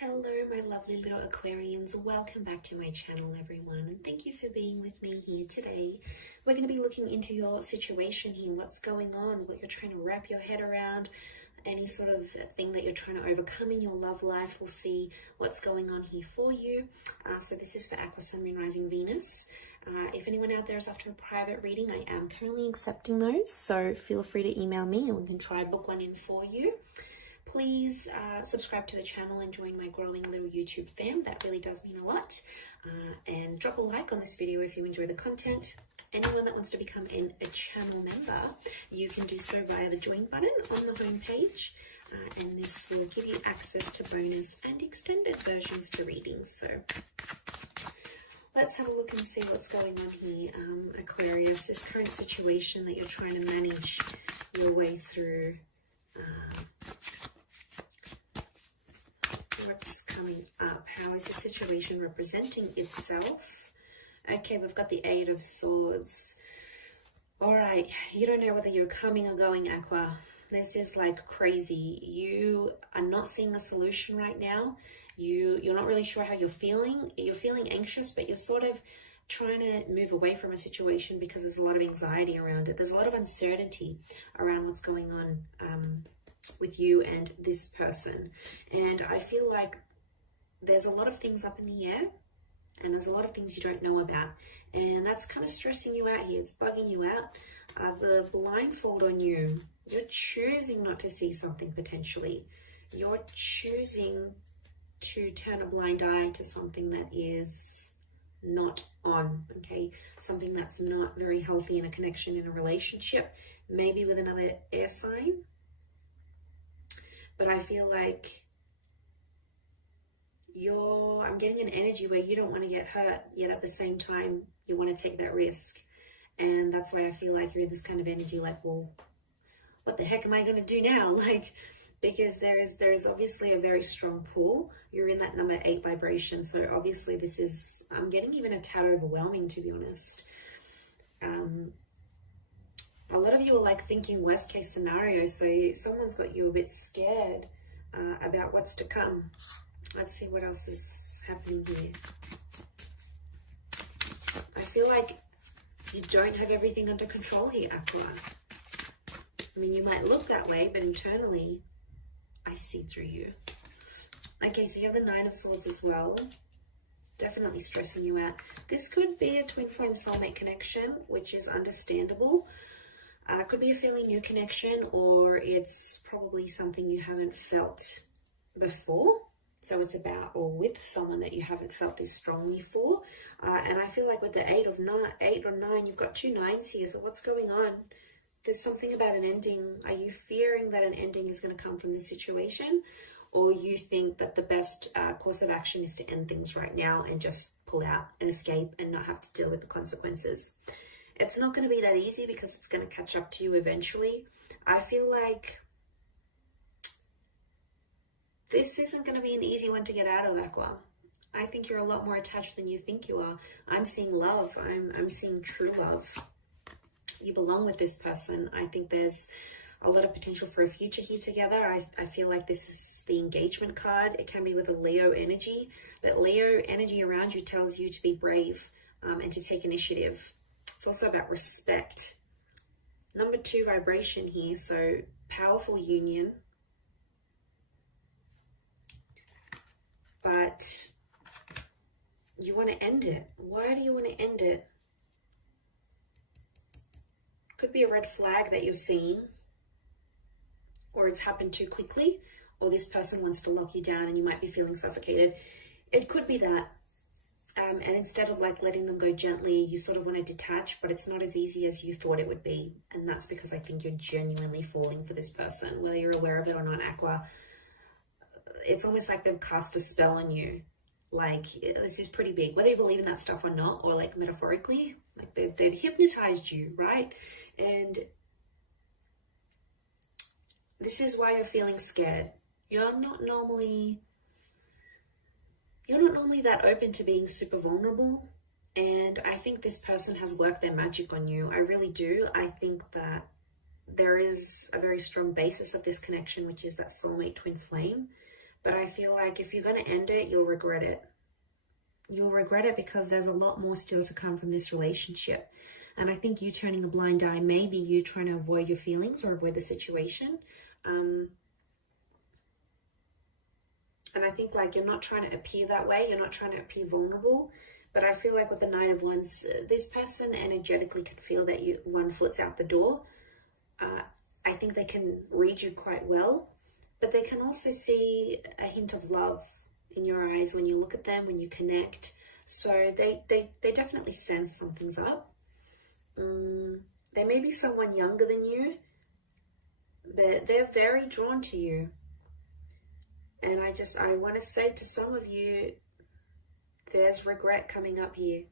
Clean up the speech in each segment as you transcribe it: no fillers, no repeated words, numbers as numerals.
Hello, my lovely little Aquarians. Welcome back to my channel, everyone, and thank you for being with me here today. We're going to be looking into your situation here, what's going on, what you're trying to wrap your head around, any sort of thing that you're trying to overcome in your love life. We'll see what's going on here for you. So this is for Aqua, Sun, Moon, Rising, Venus. If anyone out there is after a private reading, I am currently accepting those, so feel free to email me and we can try book one in for you. Please subscribe to the channel and join my growing little YouTube fam. That really does mean a lot. And drop a like on this video if you enjoy the content. Anyone that wants to become a channel member, you can do so via the join button on the home page. And this will give you access to bonus and extended versions to readings. So let's have a look and see what's going on here. Aquarius, this current situation that you're trying to manage your way through. What's coming up? How is the situation representing itself? Okay, we've got the Eight of Swords. All right, you don't know whether you're coming or going, Aqua. This is like crazy. You are not seeing a solution right now. You're not really sure how you're feeling. You're feeling anxious, but you're sort of trying to move away from a situation because there's a lot of anxiety around it. There's a lot of uncertainty around what's going on with you and this person. And I feel like there's a lot of things up in the air and there's a lot of things you don't know about. And that's kind of stressing you out here. It's bugging you out. The blindfold on you, you're choosing not to see something potentially. You're choosing to turn a blind eye to something that is not on, okay? Something that's not very healthy in a connection, in a relationship, maybe with another air sign. But I feel like I'm getting an energy where you don't want to get hurt, yet at the same time, you want to take that risk. And that's why I feel like you're in this kind of energy like, well, what the heck am I going to do now? Like, because there is obviously a very strong pull. You're in that number 8 vibration. So obviously this is, I'm getting even a tad overwhelming, to be honest. A lot of you are like thinking worst case scenario, so someone's got you a bit scared about what's to come. Let's see what else is happening here. I feel like you don't have everything under control here, Aqua. I mean, you might look that way, but internally, I see through you. Okay, so you have the Nine of Swords as well. Definitely stressing you out. This could be a twin flame soulmate connection, which is understandable. It could be a fairly new connection, or it's probably something you haven't felt before. So it's about or with someone that you haven't felt this strongly for. And I feel like with the eight or nine, you've got 2 9s here. So what's going on? There's something about an ending. Are you fearing that an ending is going to come from this situation? Or you think that the best course of action is to end things right now and just pull out and escape and not have to deal with the consequences? It's not going to be that easy because it's going to catch up to you eventually. I feel like this isn't going to be an easy one to get out of, Aqua. I think you're a lot more attached than you think you are. I'm seeing love. I'm seeing true love. You belong with this person. I think there's a lot of potential for a future here together. I feel like this is the engagement card. It can be with a Leo energy, but Leo energy around you tells you to be brave and to take initiative. It's also about respect. Number 2 vibration here, so powerful union. But you want to end it. Why do you want to end it? Could be a red flag that you're seeing, or it's happened too quickly, or this person wants to lock you down and you might be feeling suffocated. It could be that. And instead of like letting them go gently, you sort of want to detach, but it's not as easy as you thought it would be. And that's because I think you're genuinely falling for this person, whether you're aware of it or not, Aqua. It's almost like they've cast a spell on you. Like, this is pretty big, whether you believe in that stuff or not, or like metaphorically, like they've hypnotized you, right? And this is why you're feeling scared. You're not normally that open to being super vulnerable. And I think this person has worked their magic on you. I really do. I think that there is a very strong basis of this connection, which is that soulmate twin flame. But I feel like if you're going to end it, you'll regret it. You'll regret it because there's a lot more still to come from this relationship. And I think you turning a blind eye, maybe you trying to avoid your feelings or avoid the situation. And I think like you're not trying to appear that way. You're not trying to appear vulnerable. But I feel like with the Nine of Wands, this person energetically can feel that one foot's out the door. I think they can read you quite well. But they can also see a hint of love in your eyes when you look at them, when you connect. So they definitely sense something's up. They may be someone younger than you, but they're very drawn to you. And I want to say to some of you, there's regret coming up here.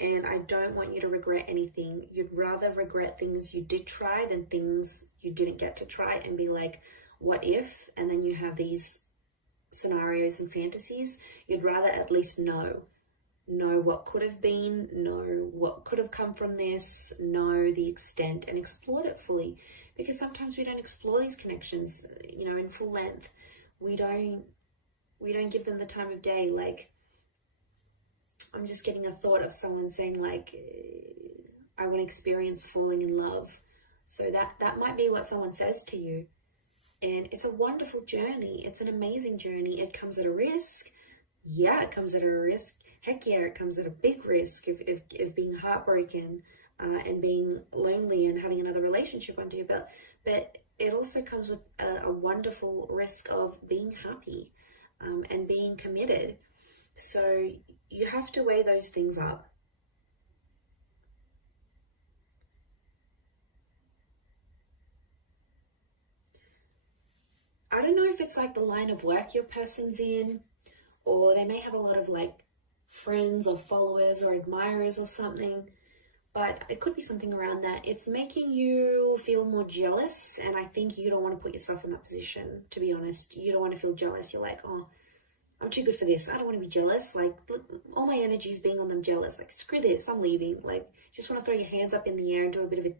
And I don't want you to regret anything. You'd rather regret things you did try than things you didn't get to try and be like, what if? And then you have these scenarios and fantasies. You'd rather at least know what could have been, know what could have come from this, know the extent and explore it fully. Because sometimes we don't explore these connections, in full length. We don't give them the time of day. Like, I'm just getting a thought of someone saying like, I want to experience falling in love. So that might be what someone says to you. And it's a wonderful journey. It's an amazing journey. It comes at a risk. Yeah, it comes at a risk. Heck yeah, it comes at a big risk of being heartbroken and being lonely and having another relationship under your belt. But it also comes with a wonderful risk of being happy and being committed. So you have to weigh those things up. I don't know if it's like the line of work your person's in, or they may have a lot of like friends or followers or admirers or something, but it could be something around that. It's making you feel more jealous, and I think you don't want to put yourself in that position, to be honest. You don't want to feel jealous. You're like, oh, I'm too good for this. I don't want to be jealous. Like, all my energy is being on them jealous. Like, screw this, I'm leaving. Like, just want to throw your hands up in the air and do a bit of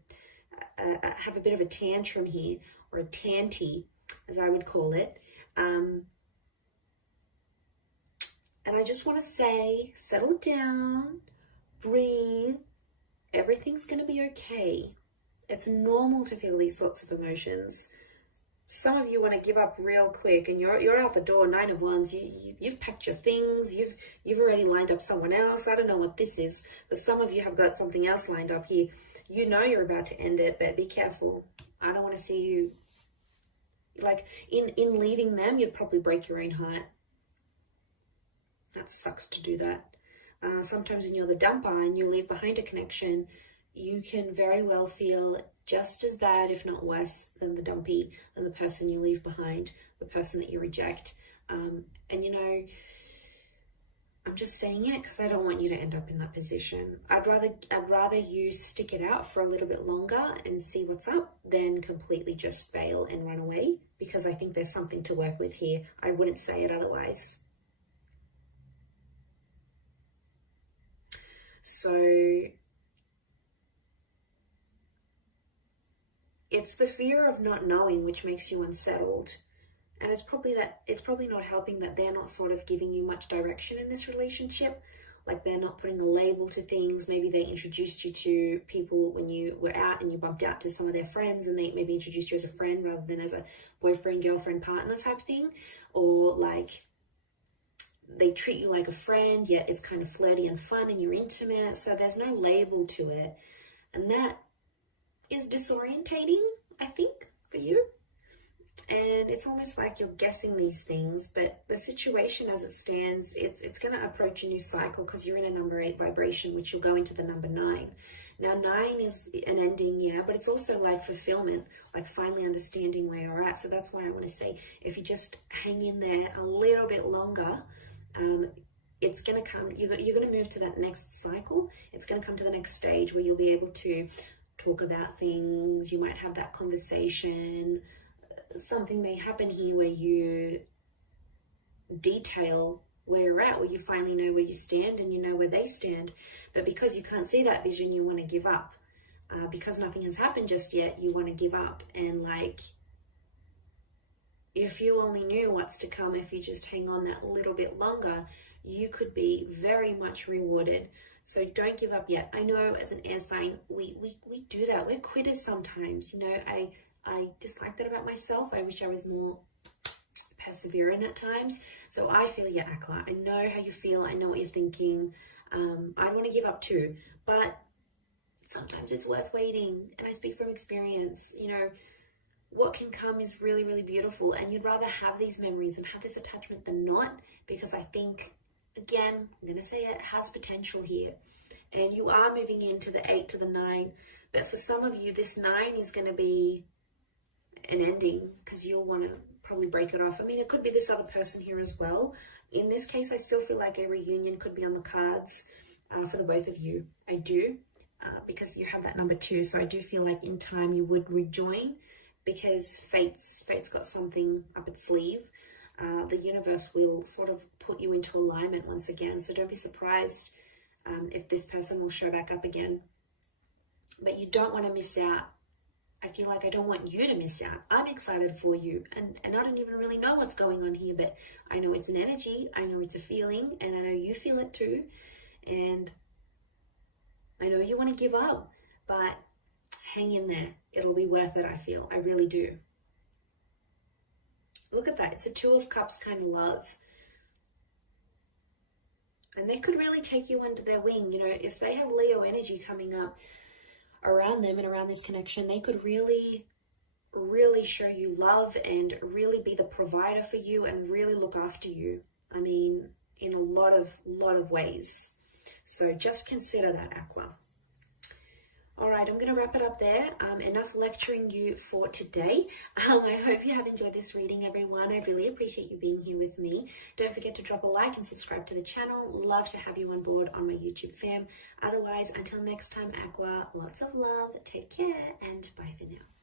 have a bit of a tantrum here, or a tanty, as I would call it. And I just want to say, settle down, breathe. Everything's going to be okay. It's normal to feel these sorts of emotions. Some of you want to give up real quick, and you're out the door. Nine of Wands. You've packed your things. You've already lined up someone else. I don't know what this is, but some of you have got something else lined up here. You know you're about to end it, but be careful. I don't want to see you. Like, in leaving them, you'd probably break your own heart. That sucks to do that. Sometimes when you're the dumper and you leave behind a connection, you can very well feel just as bad, if not worse, than the dumpy, than the person you leave behind, the person that you reject. And I'm just saying it because I don't want you to end up in that position. I'd rather you stick it out for a little bit longer and see what's up than completely just bail and run away, because I think there's something to work with here. I wouldn't say it otherwise. So it's the fear of not knowing which makes you unsettled. And it's probably not helping that they're not sort of giving you much direction in this relationship. Like, they're not putting a label to things. Maybe they introduced you to people when you were out and you bumped out to some of their friends, and they maybe introduced you as a friend rather than as a boyfriend, girlfriend, partner type thing. Or like, they treat you like a friend, yet it's kind of flirty and fun and you're intimate. So there's no label to it. And that is disorientating, I think, for you. And it's almost like you're guessing these things, but the situation as it stands, it's going to approach a new cycle because you're in a number 8 vibration, which you'll go into the number 9. Now, 9 is an ending, yeah, but it's also like fulfillment, like finally understanding where you're at. So that's why I want to say, if you just hang in there a little bit longer, it's going to come, you're going to move to that next cycle. It's going to come to the next stage where you'll be able to talk about things. You might have that conversation. Something may happen here where you detail where you're at, where you finally know where you stand and you know where they stand. But because you can't see that vision, you want to give up. Because nothing has happened just yet, you want to give up and like if you only knew what's to come, if you just hang on that little bit longer, you could be very much rewarded. So don't give up yet. I know as an air sign, we do that. We're quitters sometimes. You know, I dislike that about myself. I wish I was more persevering at times. So I feel you, Aqua. I know how you feel. I know what you're thinking. I want to give up too, but sometimes it's worth waiting. And I speak from experience. You know, what can come is really, really beautiful, and you'd rather have these memories and have this attachment than not, because I think, again, I'm going to say it has potential here, and you are moving into the 8 to the 9, but for some of you, this 9 is going to be an ending, because you'll want to probably break it off. I mean, it could be this other person here as well. In this case, I still feel like a reunion could be on the cards for the both of you. I do, because you have that number 2, so I do feel like in time you would rejoin, because fate's got something up its sleeve. The universe will sort of put you into alignment once again. So don't be surprised if this person will show back up again. But you don't want to miss out. I feel like I don't want you to miss out. I'm excited for you. And I don't even really know what's going on here, but I know it's an energy. I know it's a feeling, and I know you feel it too. And I know you want to give up, but hang in there. It'll be worth it, I feel. I really do. Look at that. It's a 2 of Cups kind of love. And they could really take you under their wing. You know, if they have Leo energy coming up around them and around this connection, they could really, really show you love and really be the provider for you and really look after you. I mean, in a lot of ways. So just consider that, Aqua. All right, I'm going to wrap it up there. Enough lecturing you for today. I hope you have enjoyed this reading, everyone. I really appreciate you being here with me. Don't forget to drop a like and subscribe to the channel. Love to have you on board on my YouTube fam. Otherwise, until next time, Aqua, lots of love, take care, and bye for now.